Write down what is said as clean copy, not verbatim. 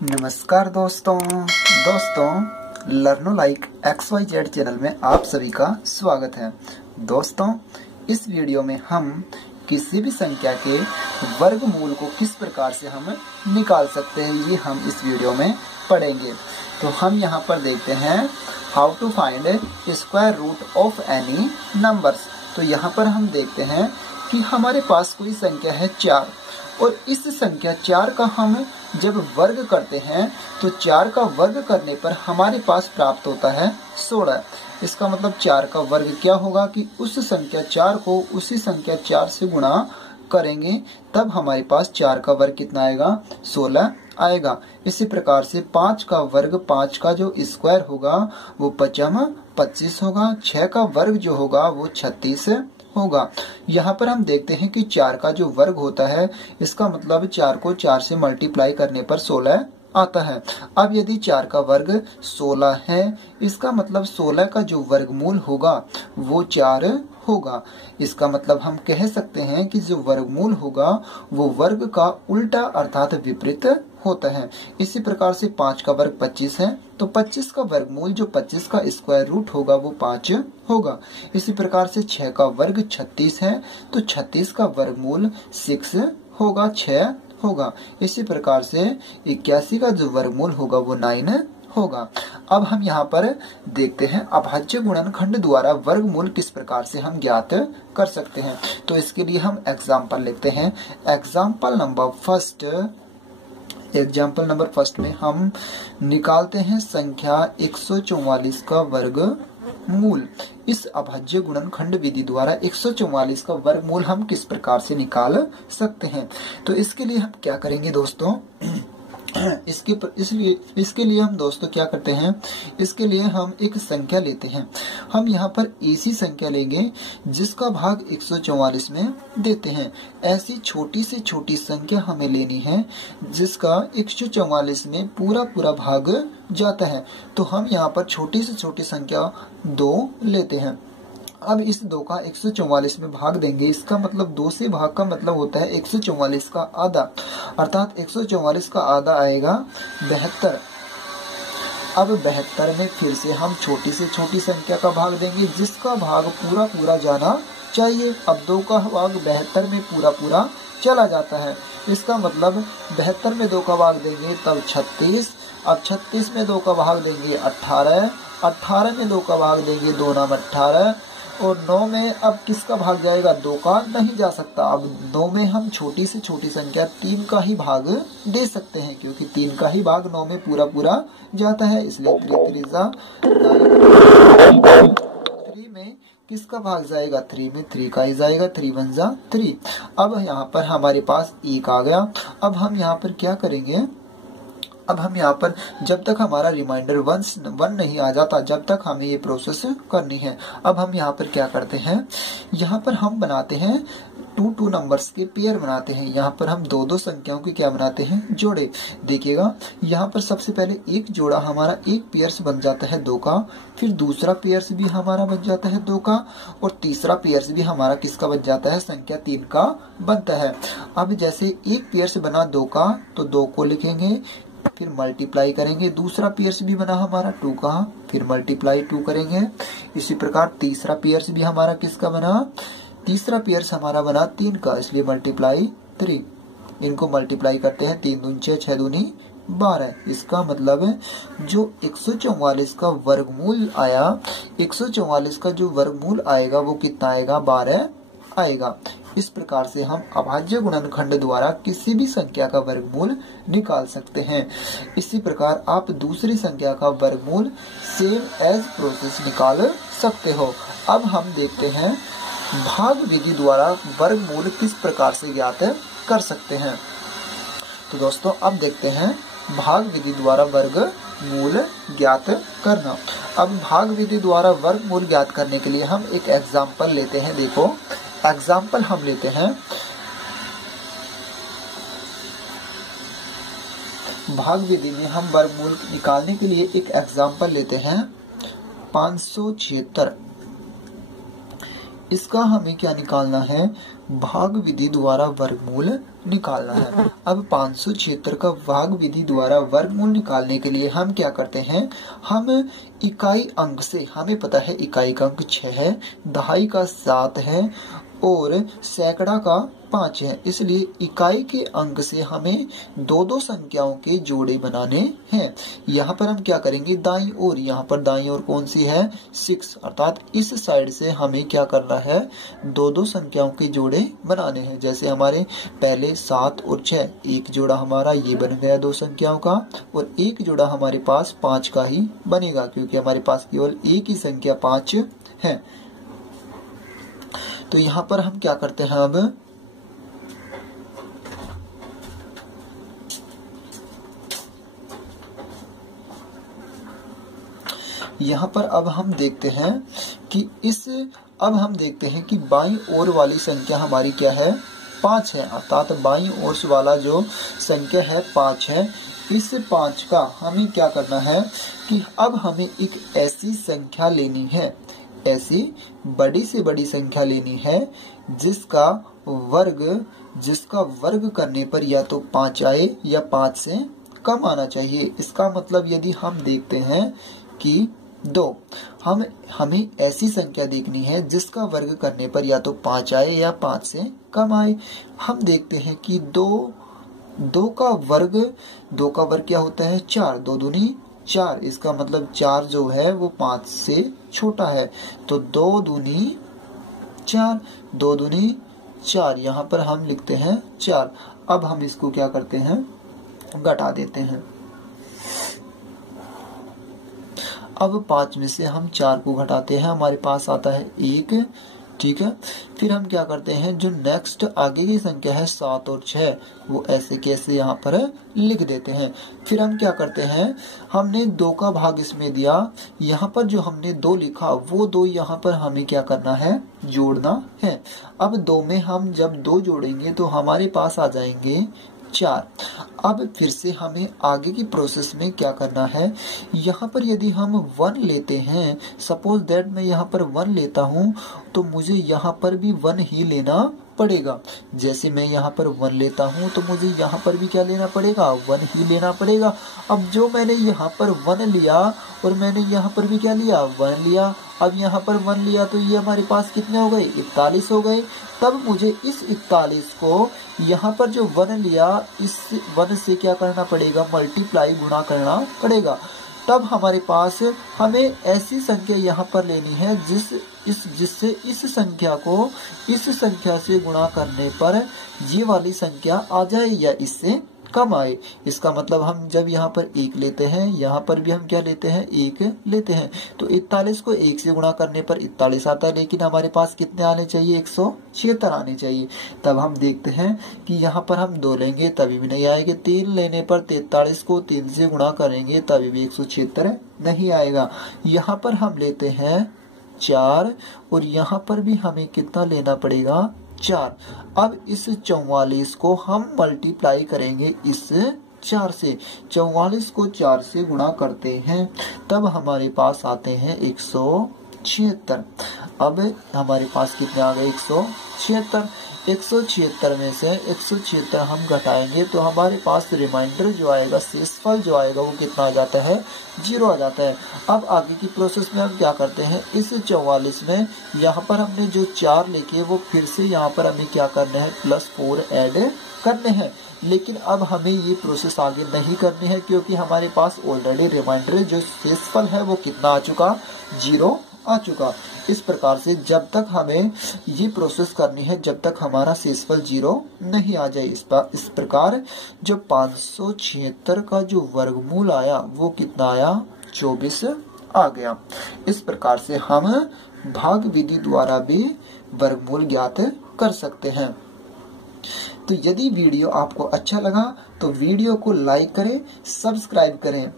नमस्कार दोस्तों लर्नो like XYZ channel में आप सभी का स्वागत है। दोस्तों, इस वीडियो में हम किसी भी संख्या के वर्गमूल को किस प्रकार से हम निकाल सकते हैं, ये हम इस वीडियो में पढ़ेंगे। तो हम यहाँ पर देखते हैं how to find square root of any numbers. तो यहाँ पर हम देखते हैं कि हमारे पास कोई संख्या है 4 और इस संख्या 4 का हम जब वर्ग करते हैं तो 4 का वर्ग करने पर हमारे पास प्राप्त होता है 16। इसका मतलब 4 का वर्ग क्या होगा कि उस संख्या 4 को उसी संख्या 4 से गुणा करेंगे, तब हमारे पास 4 का वर्ग कितना आएगा, 16 आएगा। इसी प्रकार से 5 का वर्ग 5 का जो स्क्वायर होगा वो 25 होगा। 6 का वर्ग जो होगा वो 36 होगा। यहाँ पर हम देखते हैं कि 4 का जो वर्ग होता है, इसका मतलब 4 को 4 से मल्टीप्लाई करने पर 16 आता है। अब यदि 4 का वर्ग 16 है, इसका मतलब 16 का जो वर्गमूल होगा वो 4 होगा। इसका मतलब हम कह सकते हैं कि जो वर्गमूल होगा वो वर्ग का उल्टा अर्थात विपरीत होता है। इसी प्रकार से 5 का वर्ग 25 है, तो 25 का वर्गमूल जो 25 का स्क्वायर रूट होगा वो 5 होगा। इसी प्रकार से 6 का वर्ग 36 है, तो 36 का वर्गमूल 6 होगा, 6 होगा। इसी प्रकार से 81 का जो वर्गमूल होगा वो 9 होगा। अब हम यहाँ पर देखते हैं अभाज्य गुणनखंड द्वारा वर्गमूल किस प्रकार से हम ज्ञात कर सकते हैं। तो इसके लिए हम एग्जाम्पल लिखते हैं। एग्जाम्पल नंबर फर्स्ट में हम निकालते हैं संख्या 144 का वर्गमूल। इस अभाज्य गुणनखंड विधि द्वारा 144 का वर्गमूल हम किस प्रकार से निकाल सकते हैं। तो इसके लिए हम क्या करेंगे दोस्तों, इसके लिए हम दोस्तों क्या करते हैं, इसके लिए हम एक संख्या लेते हैं। हम यहाँ पर ऐसी संख्या लेंगे जिसका भाग 144 में देते हैं। ऐसी छोटी से छोटी संख्या हमें लेनी है जिसका 144 में पूरा भाग जाता है। तो हम यहाँ पर छोटी से छोटी संख्या 2 लेते हैं। अब इस 2 का 144 में भाग देंगे। इसका मतलब 2 से भाग का मतलब होता है 144 का आधा, अर्थात 144 का आधा आएगा 72। अब 72 में फिर से हम छोटी से छोटी संख्या का भाग देंगे जिसका भाग पूरा जाना चाहिए। अब 2 का भाग 72 में पूरा चला जाता है। इसका मतलब 72 में 2 का भाग देंगे तब 36। अब 36 में 2 का भाग देंगे 18। 18 में 2 का भाग देंगे 2 नाम 18। और 9 में अब किसका भाग जाएगा, 2 का नहीं जा सकता। अब 9 में हम छोटी से छोटी संख्या 3 का ही भाग दे सकते हैं, क्योंकि 3 का ही भाग 9 में पूरा जाता है, इसलिए 3 में किसका भाग जाएगा, 3 में 3 का ही जाएगा, 3 1 जा 3। अब यहाँ पर हमारे पास 1 आ गया। अब हम यहाँ पर क्या करेंगे, अब हम यहाँ पर जब तक हमारा रिमाइंडर 1 नहीं आ जाता, जब तक हमें ये प्रोसेस करनी है। अब हम यहाँ पर क्या करते हैं, यहाँ पर हम बनाते हैं 2 नंबर्स के पेयर बनाते हैं। यहाँ पर हम 2 संख्याओं के क्या बनाते हैं, जोड़े। देखिएगा यहाँ पर सबसे पहले एक जोड़ा हमारा एक पेयर्स बन जाता है 2 का, फिर दूसरा पेयर्स भी हमारा बन जाता है 2 का, और तीसरा पेयर्स भी हमारा किसका बन जाता है, संख्या 3 का बनता है। अब जैसे एक पेयर्स बना 2 का, तो 2 को लिखेंगे, फिर मल्टीप्लाई करेंगे। दूसरा पेयर्स भी बना हमारा 2 का, फिर मल्टीप्लाई 2 करेंगे। इसी प्रकार तीसरा पेयर्स भी हमारा किसका बना, तीसरा पेयर्स हमारा बना 3 का, इसलिए मल्टीप्लाई 3। इनको मल्टीप्लाई करते हैं, 3 दूनी 6, 6 दूनी 12। इसका मतलब जो 144 का वर्गमूल आया, 144 का जो वर्गमूल आएगा वो कितना आएगा, 12 आएगा। इस प्रकार से हम अभाज्य गुणनखंड द्वारा किसी भी संख्या का वर्गमूल निकाल सकते हैं। इसी प्रकार आप दूसरी संख्या का वर्गमूल सेम एज प्रोसेस निकाल सकते हो। अब हम देखते हैं भाग विधि द्वारा वर्गमूल किस प्रकार से ज्ञात कर सकते हैं। तो दोस्तों अब देखते हैं भाग विधि द्वारा वर्गमूल ज्ञात करना। अब भाग विधि द्वारा वर्गमूल ज्ञात करने के लिए हम एक एग्जाम्पल लेते हैं। देखो एग्जाम्पल हम लेते हैं, भाग विधि में हम वर्गमूल निकालने के लिए एक एग्जाम्पल लेते हैं 576। इसका हमें क्या निकालना है, भाग विधि द्वारा वर्गमूल निकालना है। अब 576 का भाग विधि द्वारा वर्गमूल निकालने के लिए हम क्या करते हैं, हम इकाई अंक से, हमें पता है इकाई का अंक 6 है, दहाई का 7 है और सैकड़ा का 5 है, इसलिए इकाई के अंक से हमें दो दो संख्याओं के जोड़े बनाने हैं। यहाँ पर हम क्या करेंगे, दाईं ओर, यहाँ पर दाईं ओर कौन सी है, 6, अर्थात इस साइड से हमें क्या करना है, दो दो संख्याओं के जोड़े बनाने हैं। जैसे हमारे पहले 7 और 6, एक जोड़ा हमारा ये बन गया दो संख्याओं का, और एक जोड़ा हमारे पास 5 का ही बनेगा, क्योंकि हमारे पास केवल एक ही संख्या 5 है। तो यहाँ पर हम क्या करते हैं, अब यहाँ पर अब हम देखते हैं कि बाईं ओर वाली संख्या हमारी क्या है, 5 है, अर्थात बाईं ओर वाला जो संख्या है 5 है। इस 5 का हमें क्या करना है कि अब हमें एक ऐसी संख्या लेनी है, ऐसी बड़ी से बड़ी संख्या लेनी है जिसका वर्ग करने पर या तो 5 आए या 5 से कम आना चाहिए। इसका मतलब यदि हम देखते हैं कि 2, हमें ऐसी संख्या देखनी है जिसका वर्ग करने पर या तो 5 आए या 5 से कम आए। हम देखते हैं कि 2 का वर्ग क्या होता है, 4, 2 दूनी 4, इसका मतलब 4 जो है वो 5 से छोटा है, तो 2 दूनी 4, 2 दूनी 4, यहाँ पर हम लिखते हैं 4। अब हम इसको क्या करते हैं, घटा देते हैं। अब 5 में से हम 4 को घटाते हैं, हमारे पास आता है 1, ठीक है। फिर हम क्या करते हैं, जो नेक्स्ट आगे की संख्या है 7 और 6, वो ऐसे कैसे यहाँ पर लिख देते हैं। फिर हम क्या करते हैं, हमने 2 का भाग इसमें दिया, यहाँ पर जो हमने 2 लिखा वो 2 यहाँ पर हमें क्या करना है, जोड़ना है। अब 2 में हम जब 2 जोड़ेंगे तो हमारे पास आ जाएंगे 4। अब फिर से हमें आगे की प्रोसेस में क्या करना है, यहाँ पर यदि हम 1 लेते हैं, सपोज दैट मैं यहाँ पर 1 लेता हूँ, तो मुझे यहाँ पर भी 1 ही लेना पड़ेगा। जैसे मैं यहाँ पर 1 लेता हूँ तो मुझे यहाँ पर भी क्या लेना पड़ेगा, 1 ही लेना पड़ेगा। अब जो मैंने यहाँ पर 1 लिया और मैंने यहाँ पर भी क्या लिया, 1 लिया, अब यहाँ पर 1 लिया तो ये हमारे पास कितने हो गए, 41 हो गए। तब मुझे इस 41 को यहाँ पर जो 1 लिया, इस 1 से क्या करना पड़ेगा, मल्टीप्लाई, गुणा करना पड़ेगा। तब हमारे पास हमें ऐसी संख्या यहाँ पर लेनी है जिससे इस संख्या को इस संख्या से गुणा करने पर ये वाली संख्या आ जाए या इससे कम आए। इसका मतलब हम जब यहाँ पर 1 लेते हैं, यहाँ पर भी हम क्या लेते हैं, 1 लेते हैं, तो 41 को 1 से गुणा करने पर 41 आता है, लेकिन हमारे पास कितने आने चाहिए, 176 आने चाहिए। तब हम देखते हैं कि यहाँ पर हम 2 लेंगे तभी भी नहीं आएंगे, 3 लेने पर 43 को 3 से गुणा करेंगे तभी भी 176 नहीं आएगा। यहाँ पर हम लेते हैं 4 और यहाँ पर भी हमें कितना लेना पड़ेगा, 4। अब इस 44 को हम मल्टीप्लाई करेंगे इस 4 से, 44 को 4 से गुणा करते हैं तब हमारे पास आते हैं 176। अब हमारे पास कितने आ गए, 176। 176 में से 176 हम घटाएंगे तो हमारे पास रिमाइंडर जो आएगा, शेषफल जो आएगा वो कितना आ जाता है, 0 आ जाता है। अब आगे की प्रोसेस में हम क्या करते हैं, इस 44 में यहाँ पर हमने जो 4 लिखे वो फिर से यहाँ पर हमें क्या करना है, +4 ऐड करने हैं। लेकिन अब हमें ये प्रोसेस आगे नहीं करनी है क्योंकि हमारे पास ऑलरेडी रिमाइंडर जो शेषफल है वो कितना आ चुका, 0 आ चुका। इस प्रकार से जब तक हमें ये प्रोसेस करनी है जब तक हमारा शेषफल 0 नहीं आ जाए। इस प्रकार जो 576 का जो वर्गमूल आया वो कितना आया, 24 आ गया। इस प्रकार से हम भाग विधि द्वारा भी वर्गमूल ज्ञात कर सकते हैं। तो यदि वीडियो आपको अच्छा लगा तो वीडियो को लाइक करें, सब्सक्राइब करें।